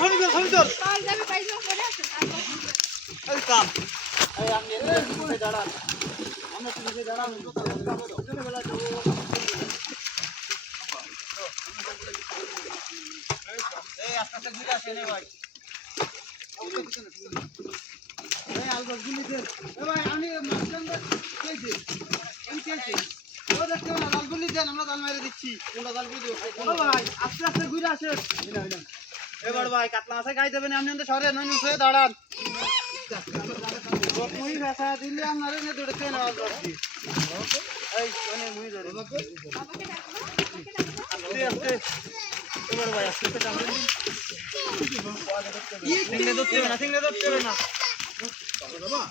তোল এই কাম এই আপনি এখানে দাঁড়ান আমরা তো নিচে দাঁড়ান বেলা যাবো এই আস্তে ঘুরে আসেন ভাই এই আলগা গুলি দেন এ ভাই আমি মাছলাম কই দে আমি কেছি ও দেখতে না লাল গুলি দেন আমরা জাল মেরে দিচ্ছি কোনটা জাল গুলি দেব ও ভাই আস্তে ঘুরে আসেন এবার ভাই কাতলা আছে গাই দেবেন আপনি তো সরে নই উঠে দাঁড়ান মুই ভাষা দিলে আপনারে নে দৌড়তে না আসছি এই কোনে মুই ধরে আস্তে আস্তে এবার ভাই আস্তে টান দিন সিংহে ধরতে হবে না বাবা